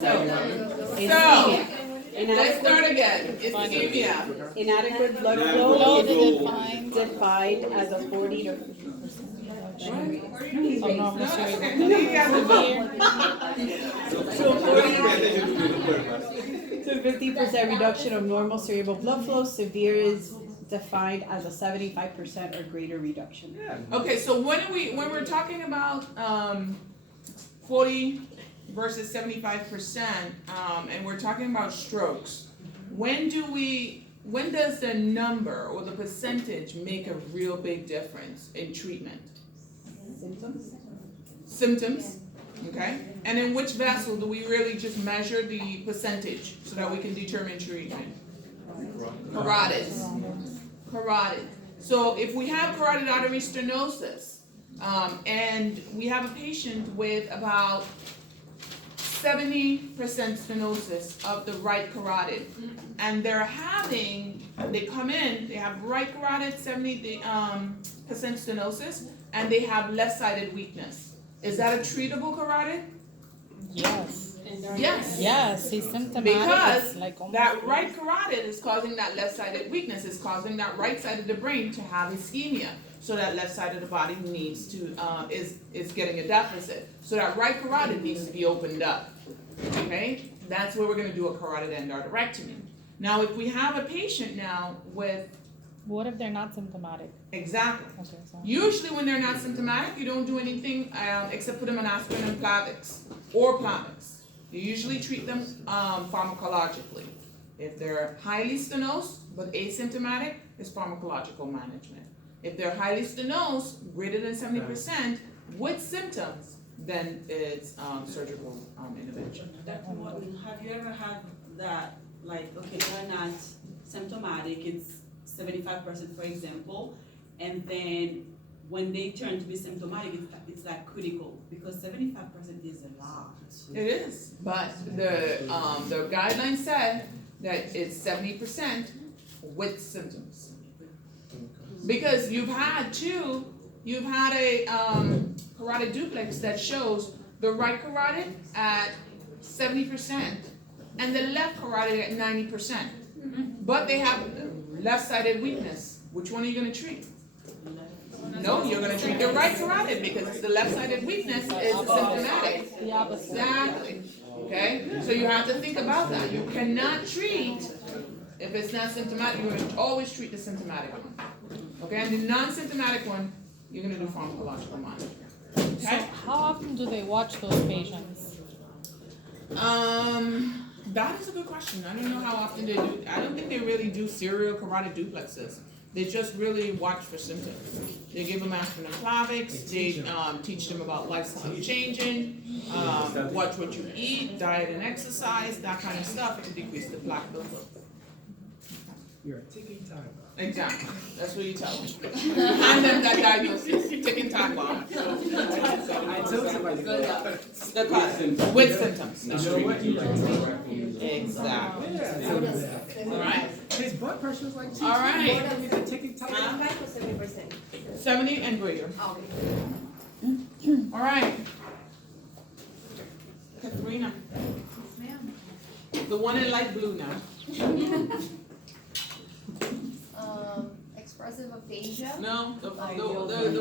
Let's start again. Ischemia. Inadequate blood flow is defined as a 40 to 50% reduction of normal to 50% reduction of normal cerebral blood flow. Severe is defined as a 75% or greater reduction. Okay, so when we're talking about 40 versus 75%, and we're talking about strokes, when does the number or the percentage make a real big difference in treatment? Symptoms, okay? And in which vessel do we really just measure the percentage so that we can determine treatment? Carotid. So if we have carotid artery stenosis, and we have a patient with about 70% stenosis of the right carotid, and they come in, they have right carotid 70% stenosis, and they have left-sided weakness. Is that a treatable carotid? Yes. Yes, he's symptomatic. Because like that right carotid is causing that left-sided weakness, is causing that right side of the brain to have ischemia. So that left side of the body needs to is getting a deficit. So that right carotid needs to be opened up. Okay, that's where we're going to do a carotid endarterectomy. Now, if we have a patient now with what if they're not symptomatic? Exactly. Okay, so. Usually, when they're not symptomatic, you don't do anything except put them on aspirin and Plavix or Plavix. You usually treat them pharmacologically. If they're highly stenosed but asymptomatic, it's pharmacological management. If they're highly stenosed, greater than 70%, with symptoms, then it's surgical intervention. Dr. Morton, have you ever had that, like, okay, they're not symptomatic, it's 75%, for example, and then when they turn to be symptomatic, it's like critical, because 75% is a lot. It is, but the guidelines said that it's 70% with symptoms. Because you've had a carotid duplex that shows the right carotid at 70% and the left carotid at 90%. But they have left-sided weakness. Which one are you going to treat? No, you're going to treat the right carotid because the left-sided weakness is symptomatic. Exactly. Okay? So you have to think about that. You cannot treat, if it's not symptomatic, you're going to always treat the symptomatic one. Okay, and the non-symptomatic one, you're going to do pharmacological management. Okay? So how often do they watch those patients? That is a good question. I don't know how often they do. I don't think they really do serial carotid duplexes. They just really watch for symptoms. They give them aspirin and Plavix. They teach them about lifestyle changing, watch what you eat, diet and exercise, that kind of stuff to decrease the plaque buildup. You're a ticking time bomb. Exactly. That's what you tell them. And them that diagnosis, ticking time bomb. I told somebody The cause with symptoms. Exactly. Yeah. All right. His blood pressure was like 2. All right. He's a ticking time bomb. 70 and greater. All right. Katharina. The one in light blue now. Expressive aphasia. No, the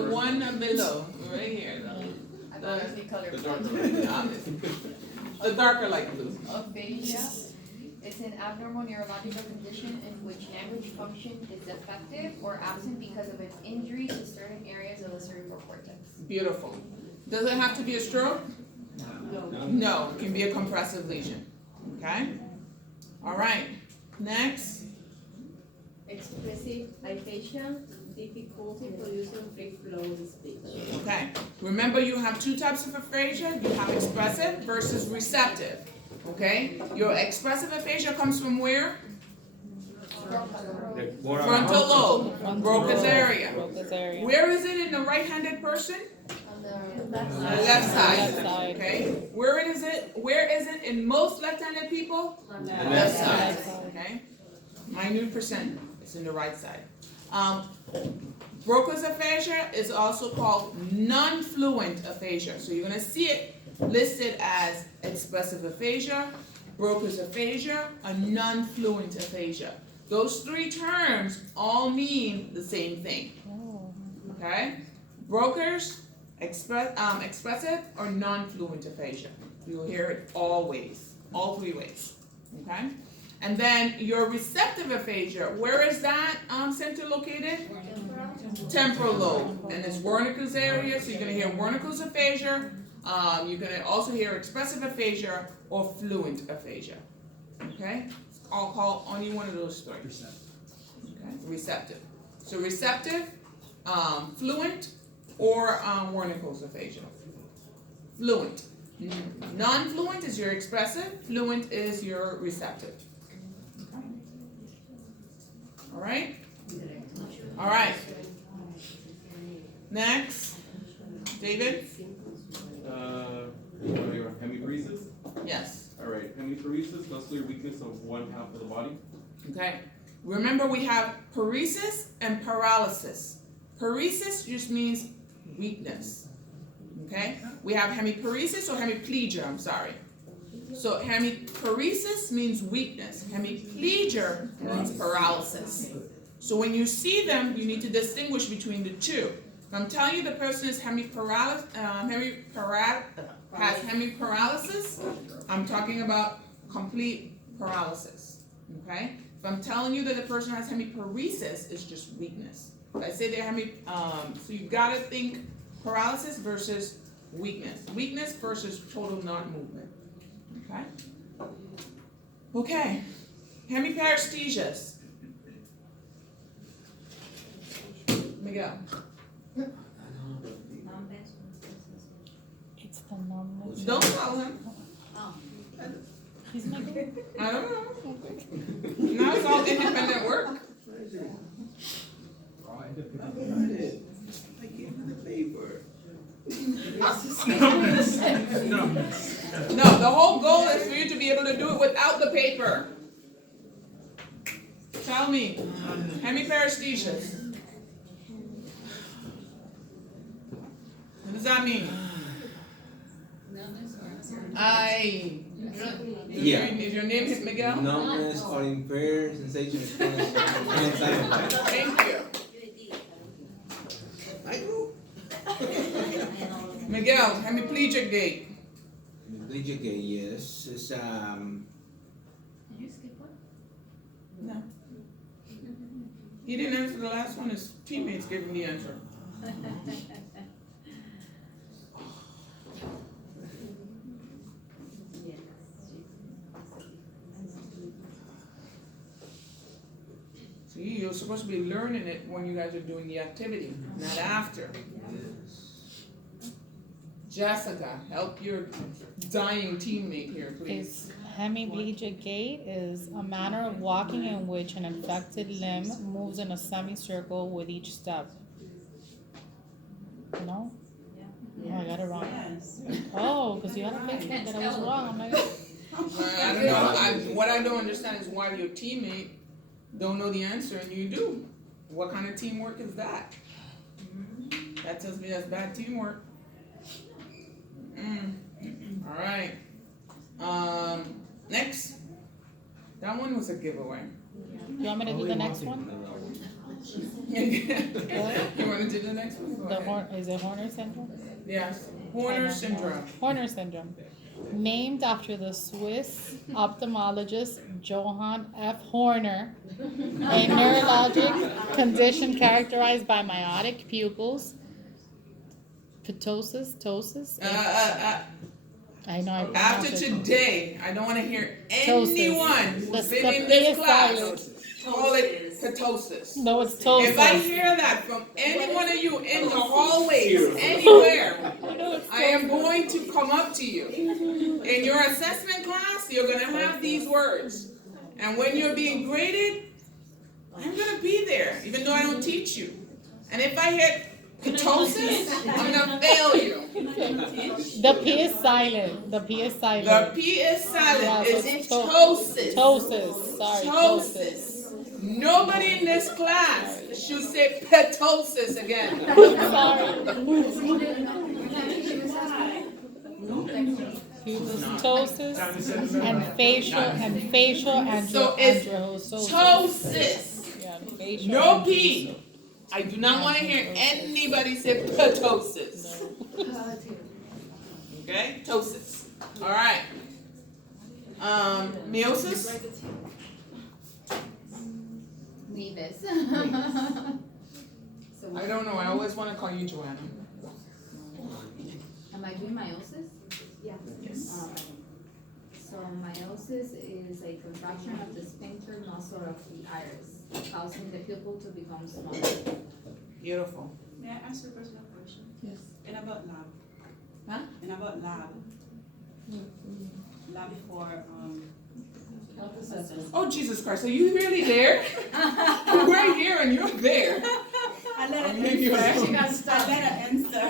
one below, right here. I thought it was The darker light blue. Aphasia is an abnormal neurological condition in which language function is defective or absent because of an injury to certain areas of the cerebral cortex. Beautiful. Does it have to be a stroke? No, it can be a compressive lesion. Okay? All right. Next. Expressive aphasia, difficulty producing free flow speech. Okay. Remember, you have two types of aphasia. You have expressive versus receptive. Okay? Your expressive aphasia comes from where? Frontal lobe. Broca's area. Where is it in the right-handed person? On the left side. Okay. Where is it in most left-handed people? Left side. Okay. Minute percent. It's in the right side. Broca's aphasia is also called non-fluent aphasia. So you're going to see it listed as expressive aphasia, broca's aphasia, a non-fluent aphasia. Those three terms all mean the same thing, Oh. okay? Broca's, expressive or non-fluent aphasia. You'll hear it always, all three ways, okay? And then your receptive aphasia, where is that center located? Temporal lobe, and it's Wernicke's area, so you're gonna hear Wernicke's aphasia. You're gonna also hear expressive aphasia or fluent aphasia, okay? I'll call only one of those three. Okay, receptive. So receptive, fluent, or Wernicke's aphasia. Fluent. Non-fluent is your expressive, fluent is your receptive. Okay. All right? All right. Next. David? Hemiparesis? Yes. All right, hemiparesis, muscular weakness of one half of the body. Okay. Remember we have paresis and paralysis. Paresis just means weakness. Okay? We have hemiparesis or hemiplegia, I'm sorry. So hemiparesis means weakness. Hemiplegia means paralysis. So when you see them, you need to distinguish between the two. If I'm telling you the person is has hemiparalysis, I'm talking about complete paralysis. Okay? If I'm telling you that the person has hemiparesis, it's just weakness. If I say they're so you gotta think paralysis versus weakness. Weakness versus total non-movement. Okay? Okay. Hemiparesthesias. Miguel. It's the numbness. Don't follow him. He's my good. I don't know. Now it's all independent work. I gave you the paper. No, the whole goal is for you to be able to do it without the paper. Tell me. Hemiparesthesias. What does that mean? Yeah. If your name is Miguel? Numbness or impaired sensation experience. Thank you. Miguel, hemiplegic gait. Hemiplegic gait, yes. It's Did you skip one? No. He didn't answer the last one. His teammates gave him the answer. See, you're supposed to be learning it when you guys are doing the activity, not after. Jessica, help your dying teammate here, please. Hemiplegic gait is a manner of walking in which an infected limb moves in a semicircle with each step. No? Oh, I got it wrong. Yes. Oh, because you had to fix it that I was wrong. I'm like, I don't know. What I don't understand is why your teammate don't know the answer and you do. What kind of teamwork is that? That tells me that's bad teamwork. All right. Next. That one was a giveaway. you want me to do the next one? You want to do the next one? Go ahead. Is it Horner syndrome? Yes. Horner syndrome. Horner syndrome. Named after the Swiss ophthalmologist Johann F. Horner, a neurologic condition characterized by myotic pupils, ptosis. I know. I After pronounced it. today, I don't want to hear Ptosis. anyone who's The been in this is class silent. call it ptosis. No, it's If I ptosis. hear that from any one of you in the hallways, anywhere, I am going to come up to you. In your assessment class, you're going to have these words. And when you're being graded, I'm going to be there, even though I don't teach you. And if I hear ptosis, I'm going to fail you. The P is silent. The P is The silent. P is silent. Yeah, so It's it's ptosis. Ptosis. Sorry. Ptosis. Nobody in this class should say ptosis again. Sorry. ptosis, and facial So it's androgenesis. ptosis. Yeah, facial No androgenesis. P. I do not want to hear anybody say ptosis. Okay, ptosis. All right. Meiosis. Mavis. So I don't know. I always want to call you Joanna. Am I doing meiosis? Yes. So meiosis is a contraction of the sphincter muscle of the iris, causing the pupil to become smaller. Beautiful. May I ask you a personal question? Yes. And about lab? Huh? And about lab? Lab for, Health assessment. Oh Jesus Christ! Are you really there? We're here and you're there. I let her answer. She got stuck. I let her answer.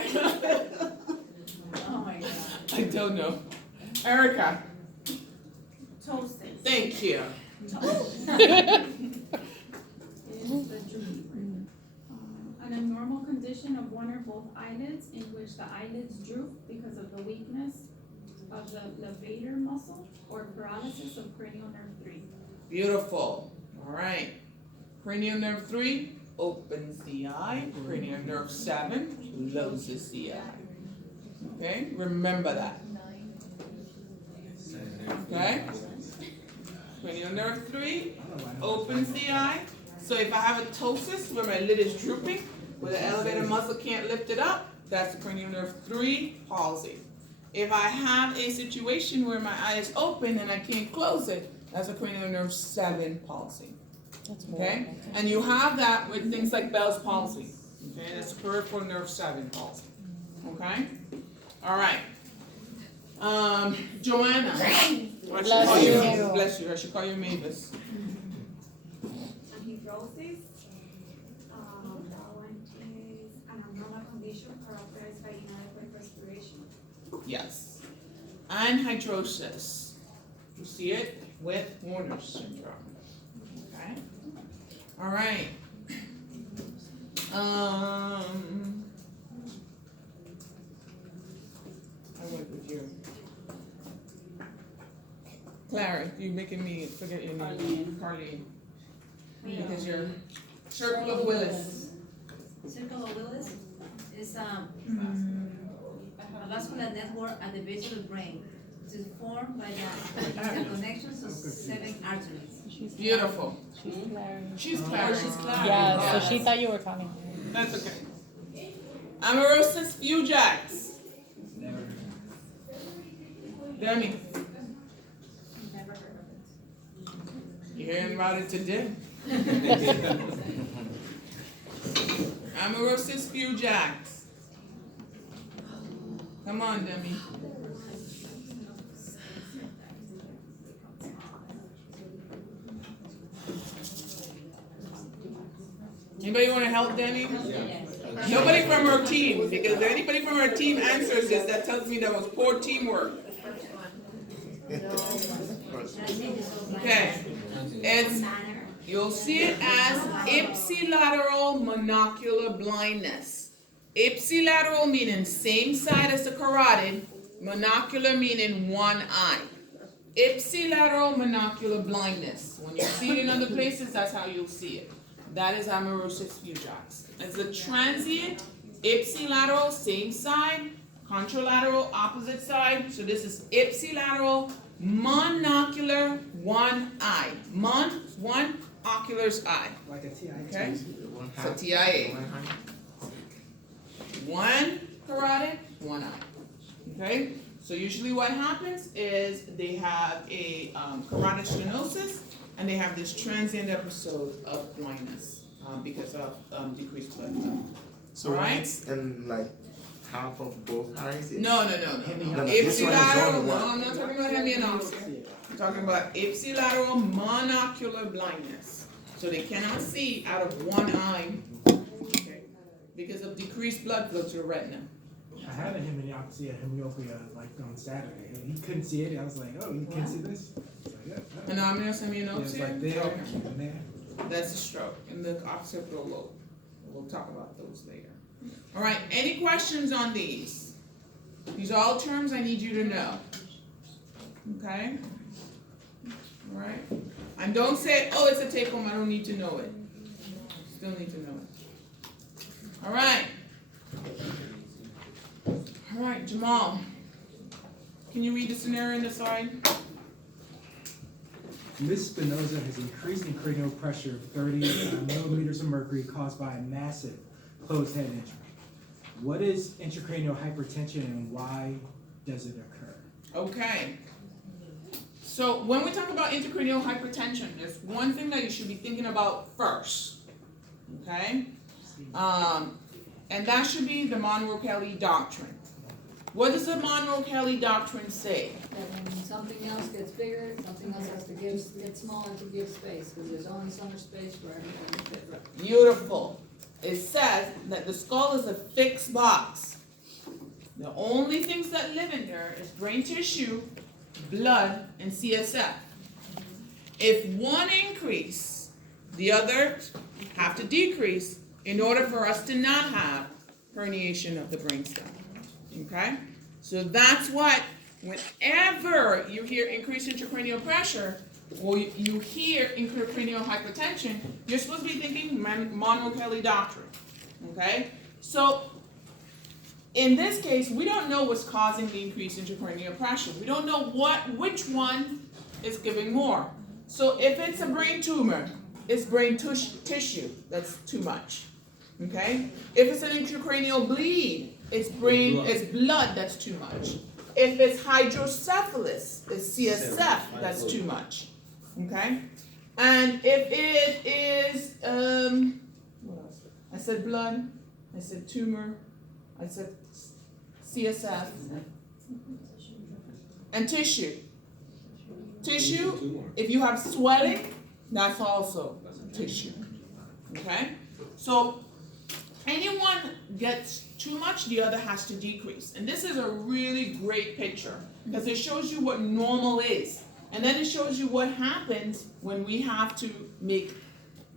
Oh my god. I don't know. Erica, Ptosis. thank you. Is the droop. An abnormal condition of one or both eyelids in which the eyelids droop because of the weakness of the levator muscle or paralysis of cranial nerve 3. Beautiful. All right. Cranial nerve 3 opens the eye. Cranial nerve 7 closes the eye. Okay, remember that. Okay? Cranial nerve 3 opens the eye. So if I have a ptosis where my lid is drooping, where the elevator muscle can't lift it up, that's the cranial nerve 3 palsy. If I have a situation where my eye is open and I can't close it, that's a cranial nerve 7 palsy. Okay? And you have that with things like Bell's palsy. Okay? That's peripheral nerve 7 palsy. Okay? All right. Joanna. I should call you, bless you. I should call you Mavis. Anhidrosis. That one is an abnormal condition characterized by inadequate respiration. Yes. Anhidrosis. You see it with Warner's syndrome. Okay. All right. I went with you. Clara, you're making me forget your name. Carlene. Because you're Circle of Willis. Circle of Willis is a vascular network at the base of the brain. It is formed by the connections of 7 arteries. Beautiful. She's Clara. Yeah, so she thought you were calling. That's okay. Amaurosis fugax. Demi. Never heard of it. You're hearing about it today. Amaurosis fugax. Come on, Demi. Anybody want to help Demi? Nobody from her team, because if anybody from her team answers this, that tells me that was poor teamwork. Okay, it's, you'll see it as ipsilateral monocular blindness. Ipsilateral meaning same side as the carotid, monocular meaning one eye. Ipsilateral monocular blindness. When you see it in other places, that's how you'll see it. That is amaurosis fugax. It's a transient ipsilateral, same side, contralateral, opposite side. So this is ipsilateral monocular, one eye. One ocular's eye. Like a TIA. Okay? So TIA. One carotid, one eye. Okay? So usually what happens is they have a carotid stenosis and they have this transient episode of blindness because of decreased blood flow. So when Alright? it's in like half of both eyes? it's- No. This one is Ipsilateral, only no, one. I'm not talking about hemianoxia. I'm talking about ipsilateral monocular blindness. So they cannot see out of one eye, okay, because of decreased blood flow to the retina. I had a hemianopia like on Saturday. And he couldn't see it. I was like, oh, you can't see this? I was like, yeah. Anomalous Yeah, it's hemianopsia? like there Okay. and there. That's a stroke in the occipital lobe. We'll talk about those later. All right, any questions on these? These are all terms I need you to know. Okay? Alright? And don't say, oh, it's a take home, I don't need to know it. Still need to know it. Alright. Alright, Jamal. Can you read the scenario on the side? Miss Spinoza has increased in cranial pressure of 30 millimeters of mercury caused by a massive closed head injury. What is intracranial hypertension and why does it occur? Okay. So when we talk about intracranial hypertension, there's one thing that you should be thinking about first. Okay? And that should be the Monroe-Kelly doctrine. What does the Monroe-Kelly doctrine say? That when something else gets bigger, something else has to get smaller to give space, because there's only so much space for everything to fit right. Beautiful. It says that the skull is a fixed box. The only things that live in there is brain tissue, blood, and CSF. If one increase, the others have to decrease in order for us to not have herniation of the brainstem. Okay? So that's what, whenever you hear increased intracranial pressure, or you hear intracranial hypertension, you're supposed to be thinking Monroe-Kelly doctrine. Okay? So, in this case, we don't know what's causing the increased intracranial pressure. We don't know which one is giving more. So, if it's a brain tumor, it's brain tissue that's too much. Okay? If it's an intracranial bleed, it's blood that's too much. If it's hydrocephalus, it's CSF that's too much. Okay? And if it is, what else? I said blood, I said tumor, I said CSF, and tissue. Tissue, if you have swelling, that's also tissue. Okay? So, anyone gets too much, the other has to decrease. And this is a really great picture because it shows you what normal is. And then it shows you what happens when we have to make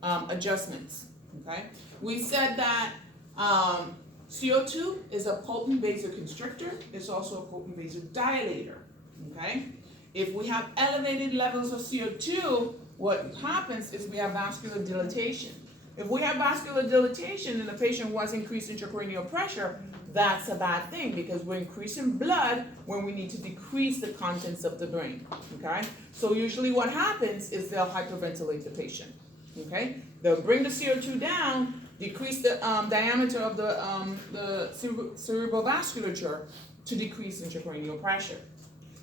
adjustments. Okay? We said that CO2 is a potent vasoconstrictor. It's also a potent vasodilator. Okay? If we have elevated levels of CO2, what happens is we have vascular dilatation. If we have vascular dilatation and the patient was increased intracranial pressure, that's a bad thing because we're increasing blood when we need to decrease the contents of the brain. Okay? So usually what happens is they'll hyperventilate the patient. Okay? They'll bring the CO2 down, decrease the diameter of the cerebral vasculature to decrease intracranial pressure.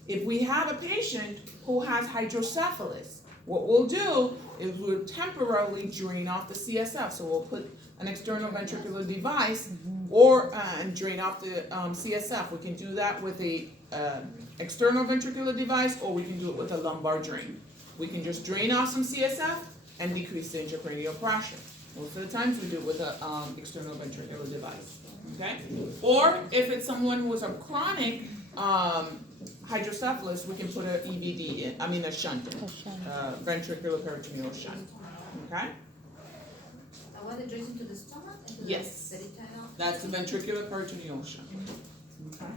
If we have a patient who has hydrocephalus, what we'll do is we'll temporarily drain off the CSF. So we'll put an external ventricular device and drain off the CSF. We can do that with a external ventricular device, or we can do it with a lumbar drain. We can just drain off some CSF and decrease the intracranial pressure. Most of the times we do it with an external ventricular device. Okay? Or if it's someone who is a chronic hydrocephalus, we can put an EVD in, a shunt in, ventricular peritoneal shunt. Okay? What it drains into the stomach? Yes. That's the ventricular peritoneal shunt. Okay?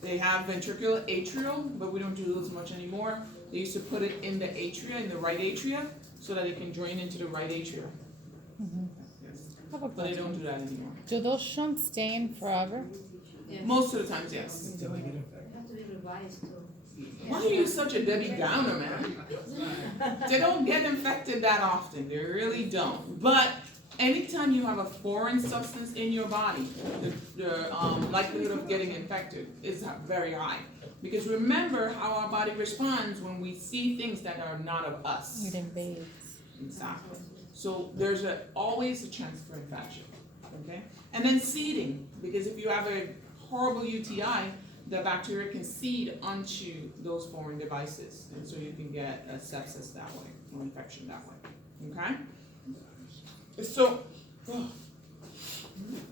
They have ventricular atrial, but we don't do those much anymore. They used to put it in the atria, in the right atria, so that it can drain into the right atria. Yes. But they don't do that anymore. Do those shunts stay in forever? Yeah. Most of the times, yes. Until they get infected. They have to be revised too. Why are you such a Debbie Downer, man? They don't get infected that often. They really don't. But anytime you have a foreign substance in your body, the likelihood of getting infected is very high. Because remember how our body responds when we see things that are not of us. It invades. Exactly. So there's always a chance for infection. Okay? And then seeding, because if you have a horrible UTI, the bacteria can seed onto those foreign devices, and so you can get a sepsis that way, or infection that way. Okay? So,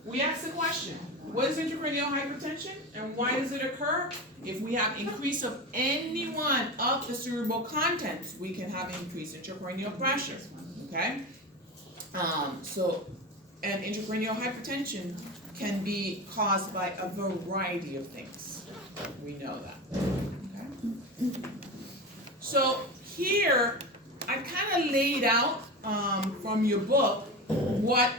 we asked the question, what is intracranial hypertension, and why does it occur? If we have increase of any one of the cerebral contents, we can have increased intracranial pressure. Okay? And intracranial hypertension can be caused by a variety of things. We know that. Okay? So here, I kind of laid out from your book what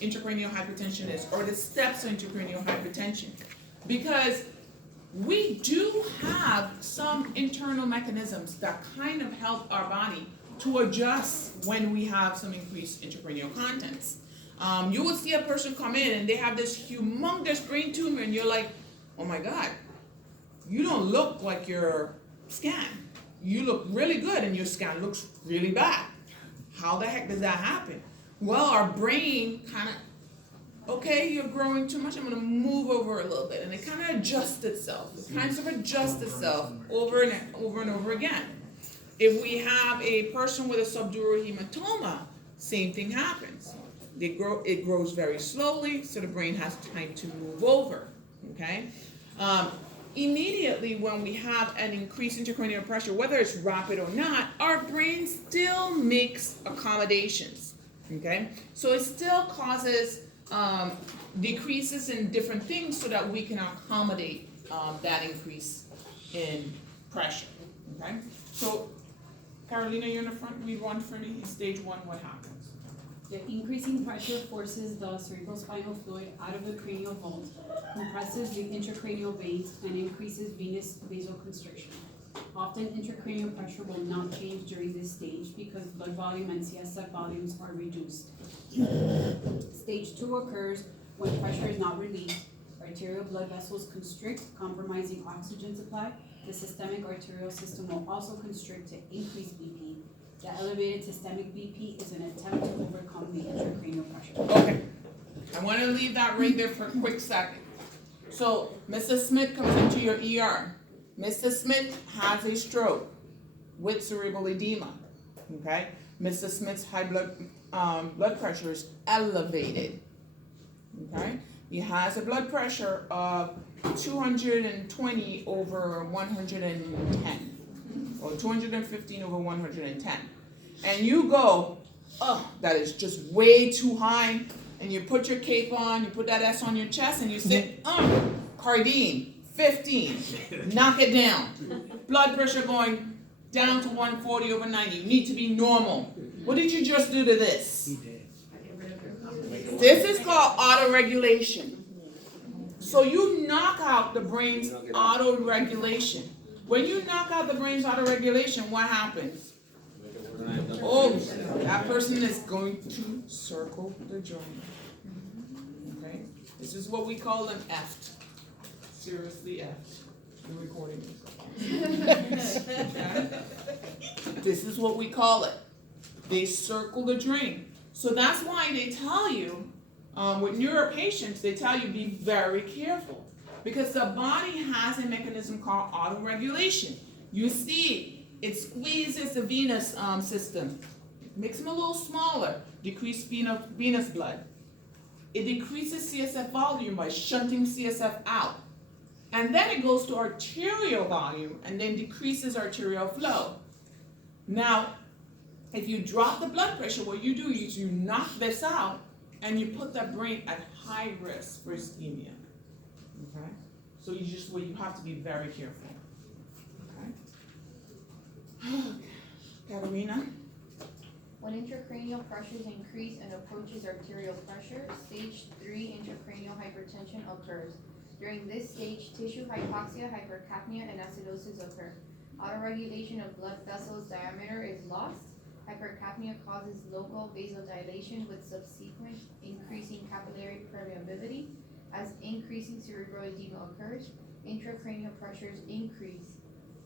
intracranial hypertension is, or the steps of intracranial hypertension. Because we do have some internal mechanisms that kind of help our body to adjust when we have some increased intracranial contents. You will see a person come in and they have this humongous brain tumor, and you're like, oh my God, you don't look like your scan. You look really good and your scan looks really bad. How the heck does that happen? Well, our brain kind of, okay, you're growing too much, I'm going to move over a little bit. And it kind of adjusts itself. It kind of adjusts itself over and over again. If we have a person with a subdural hematoma, same thing happens. It grows very slowly, so the brain has time to move over, okay? Immediately when we have an increased intracranial pressure, whether it's rapid or not, our brain still makes accommodations, okay? So it still causes decreases in different things so that we can accommodate that increase in pressure, okay? So, Carolina, you're in the front, read one for me. In stage 1, what happens? The increasing pressure forces the cerebrospinal fluid out of the cranial vault, compresses the intracranial veins, and increases venous vasoconstriction. Often intracranial pressure will not change during this stage because blood volume and CSF volumes are reduced. Stage 2 occurs when pressure is not released. Arterial blood vessels constrict, compromising oxygen supply. The systemic arterial system will also constrict to increase BP. The elevated systemic BP is an attempt to overcome the intracranial pressure. Okay, I want to leave that right there for a quick second. So, Mrs. Smith comes into your ER. Mr. Smith has a stroke with cerebral edema, okay? Mr. Smith's high blood pressure is elevated, okay? He has a blood pressure of 220 over 110, or 215 over 110. And you go, oh, that is just way too high, and you put your cape on, you put that S on your chest, and you say, Cardine, 15, knock it down. Blood pressure going down to 140 over 90. You need to be normal. What did you just do to this? He did. This is called autoregulation. So you knock out the brain's autoregulation. When you knock out the brain's autoregulation, what happens? Oh, that person is going to circle the joint. Okay? This is what we call an F. Seriously F. You're recording this. Okay? This is what we call it. They circle the drain. So that's why they tell you, with neuro patients, they tell you be very careful. Because the body has a mechanism called autoregulation. You see, it squeezes the venous system, makes them a little smaller, decrease venous blood. It decreases CSF volume by shunting CSF out. And then it goes to arterial volume and then decreases arterial flow. Now, if you drop the blood pressure, what you do is you knock this out and you put that brain at high risk for ischemia. Okay? So you have to be very careful. Okay? Katerina? When intracranial pressures increase and approaches arterial pressure, stage 3 intracranial hypertension occurs. During this stage, tissue hypoxia, hypercapnia, and acidosis occur. Autoregulation of blood vessels diameter is lost. Hypercapnia causes local vasodilation with subsequent increasing capillary permeability. As increasing cerebral edema occurs, intracranial pressures increase.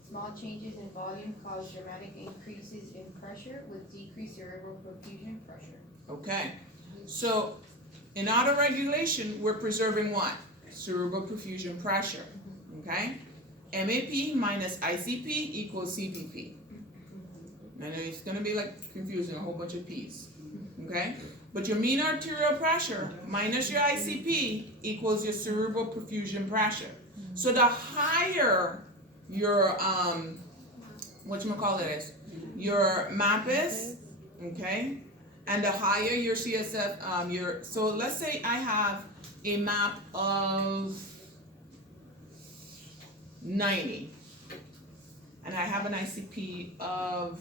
Small changes in volume cause dramatic increases in pressure with decreased cerebral perfusion pressure. Okay, so in autoregulation, we're preserving what? Cerebral perfusion pressure, okay? MAP minus ICP equals CPP. I know it's gonna be like confusing, a whole bunch of P's, okay? But your mean arterial pressure minus your ICP equals your cerebral perfusion pressure. So the higher your, your MAP is, okay? And the higher your CSF, so let's say I have a MAP of 90, and I have an ICP of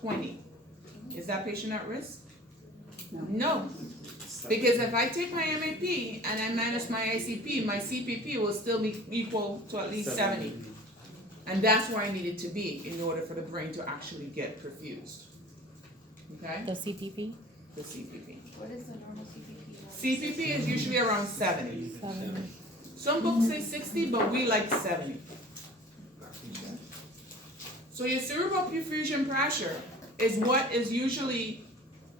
20, is that patient at risk? No. Because if I take my MAP and I minus my ICP, my CPP will still be equal to at least 70. And that's where I need it to be in order for the brain to actually get perfused. Okay? The CPP? The CPP. What is the normal CPP? CPP is usually around 70. 70. Some books say 60, but we like 70. So your cerebral perfusion pressure is what is usually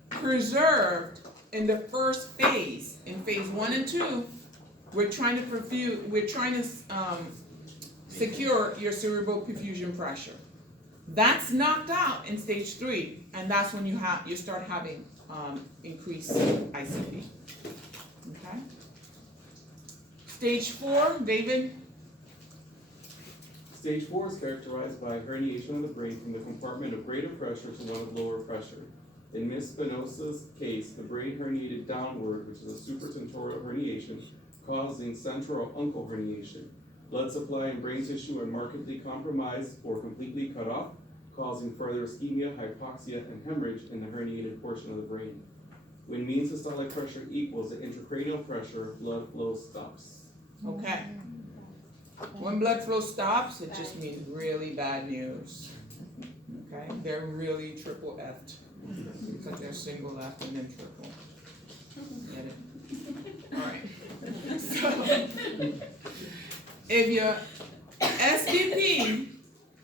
preserved in the first phase. In phase 1 and 2, we're trying to secure your cerebral perfusion pressure. That's knocked out in stage 3, and that's when you start having increased ICP. Okay. Stage 4, David. Stage 4 is characterized by herniation of the brain from the compartment of greater pressure to one of lower pressure. In Ms. Spinoza's case, the brain herniated downward, which is a supratentorial herniation, causing central uncal herniation. Blood supply and brain tissue are markedly compromised or completely cut off, causing further ischemia, hypoxia, and hemorrhage in the herniated portion of the brain. When mean systolic pressure equals the intracranial pressure, blood flow stops. Okay. When blood flow stops, it just means really bad news. Okay? They're really triple F'd. Because they're single F and then triple. Get it? Alright. So, if your SPP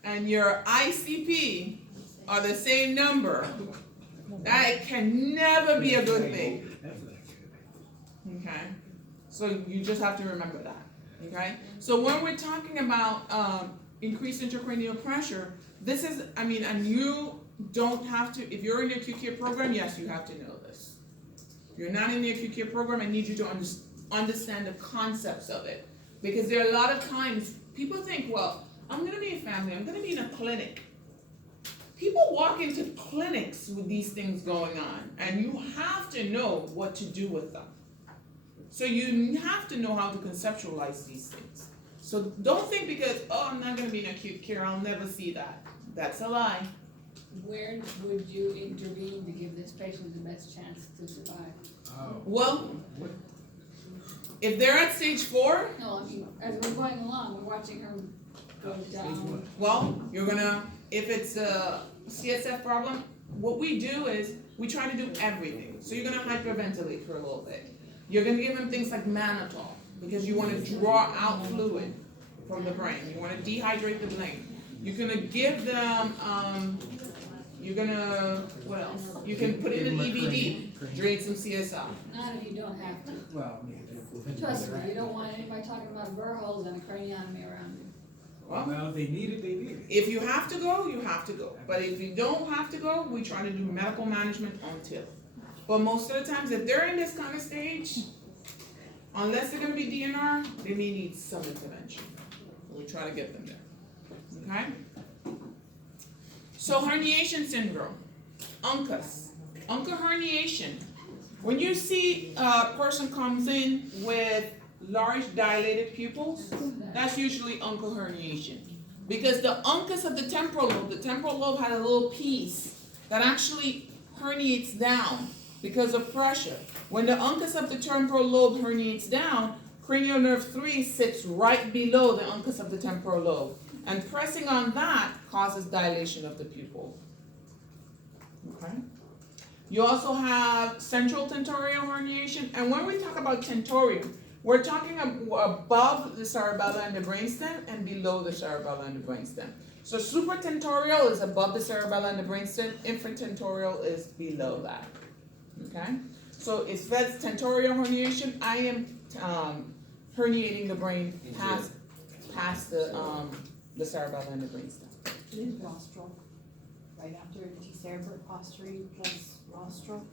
and your ICP are the same number, that can never be a good thing. Okay? So you just have to remember that. Okay? So when we're talking about increased intracranial pressure, this is, and you don't have to, if you're in the acute care program, yes, you have to know this. If you're not in the acute care program, I need you to understand the concepts of it. Because there are a lot of times, people think, well, I'm gonna be a family, I'm gonna be in a clinic. People walk into clinics with these things going on, and you have to know what to do with them. So you have to know how to conceptualize these things. So don't think because, oh, I'm not gonna be in acute care, I'll never see that. That's a lie. Where would you intervene to give this patient the best chance to survive? Well, if they're at stage 4, No, as we're going along, we're watching her go down. well, you're gonna, if it's a CSF problem, what we do is we try to do everything. So you're gonna hyperventilate for a little bit. You're gonna give them things like mannitol because you wanna draw out fluid from the brain. You wanna dehydrate the brain. You're gonna give them, what else? You can put in an EVD, drain some CSF. Not if you don't have to. Well, Trust me, you don't want anybody talking about burr holes and a craniotomy around you. well, if they need it, they need it. If you have to go, you have to go. But if you don't have to go, we try to do medical management until. But most of the times, if they're in this kind of stage, unless they're gonna be DNR, they may need some intervention. We try to get them there, okay? So herniation syndrome, UNCUS, UNCA herniation. When you see a person comes in with large dilated pupils, that's usually uncal herniation. Because the uncus of the temporal lobe had a little piece that actually herniates down because of pressure. When the uncus of the temporal lobe herniates down, cranial nerve 3 sits right below the uncus of the temporal lobe. And pressing on that causes dilation of the pupil. Okay? You also have central tentorial herniation. And when we talk about tentorium, we're talking above the cerebellum and the brainstem and below the cerebellum and the brainstem. So supratentorial is above the cerebellum and the brainstem. Infratentorial is below that. Okay? So if that's tentorial herniation, I am herniating the brain past the cerebellum and the brainstem. It is rostral, right after T-cerebral posturing plus rostral.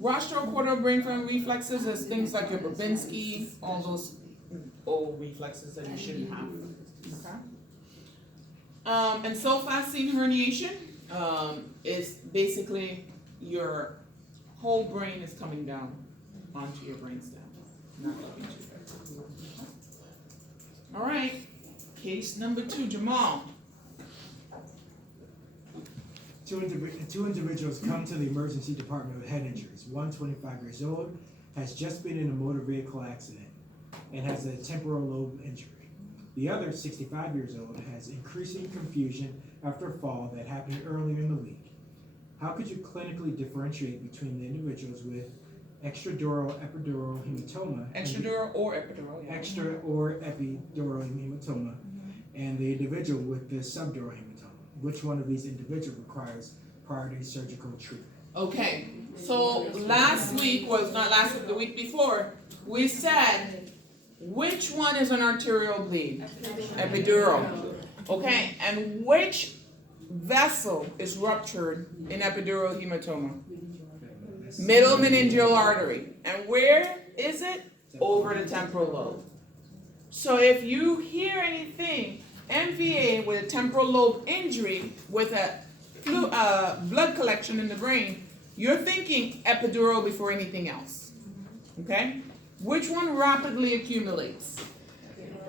Rostral cortical brain front reflexes is things like your Babinski, all those old reflexes that you shouldn't have. Okay. And sulfacine herniation is basically your whole brain is coming down onto your brainstem, not looking to it. All right, case number 2, Jamal. Two individuals come to the emergency department with head injuries. One, 25 years old, has just been in a motor vehicle accident and has a temporal lobe injury. The other, 65 years old, has increasing confusion after a fall that happened earlier in the week. How could you clinically differentiate between the individuals with extradural epidural hematoma? Extradural or epidural? Yeah. Extra or epidural hematoma, and the individual with the subdural hematoma? Which one of these individuals requires priority surgical treatment? Okay, so last week, well, it's not last week, the week before, we said, which one is an arterial bleed? Epidural. Okay, and which vessel is ruptured in epidural hematoma? Middle meningeal artery. And where is it? Over the temporal lobe. So if you hear anything, MVA with a temporal lobe injury with a blood collection in the brain, you're thinking epidural before anything else. Okay? Which one rapidly accumulates?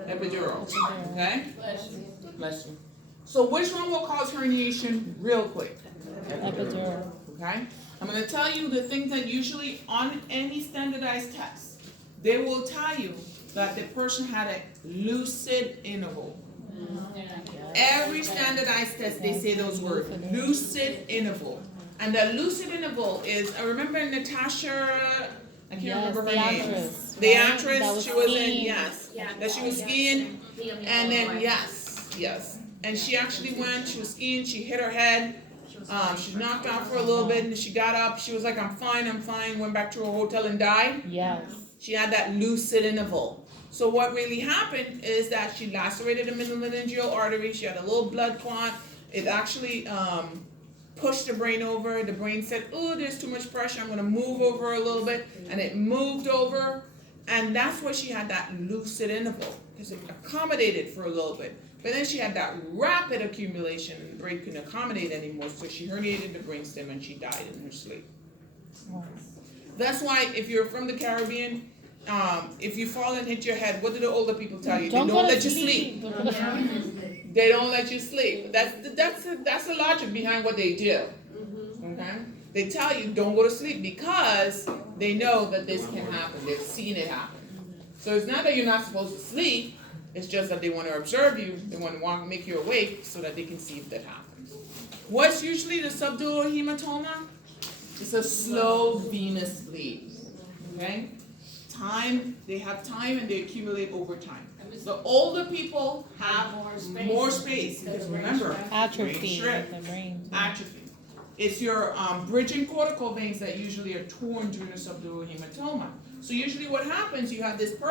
Epidural. Okay? Bless you. So which one will cause herniation real quick? Epidural. Okay? I'm going to tell you the things that usually on any standardized test, they will tell you that the person had a lucid interval. Every standardized test, they say those words, lucid interval. And the lucid interval is, I remember Natasha, I can't remember her name. Actress, The right? actress, That was she was in, skiing. yes, that she was skiing, and then, yes. And she actually went, she was skiing, she hit her head, she knocked out for a little bit, and she got up, she was like, I'm fine, went back to her hotel and died. Yes. She had that lucid interval. So what really happened is that she lacerated the middle meningeal artery, she had a little blood clot, it actually pushed the brain over, the brain said, oh, there's too much pressure, I'm gonna move over a little bit, and it moved over, and that's why she had that lucid interval, because it accommodated for a little bit. But then she had that rapid accumulation, and the brain couldn't accommodate anymore, so she herniated the brainstem and she died in her sleep. That's why if you're from the Caribbean, if you fall and hit your head, what do the older people tell you? They don't let you sleep. They don't let you sleep. That's the logic behind what they do. Okay? They tell you don't go to sleep because they know that this can happen. They've seen it happen. So it's not that you're not supposed to sleep. It's just that they want to observe you. They want to make you awake so that they can see if that happens. What's usually the subdural hematoma? It's a slow venous bleed. Okay? They have time and they accumulate over time. The older people have more space because remember, Atrophy. brain atrophy. It's your bridging cortical veins that usually are torn during a subdural hematoma. So usually what happens, you have this person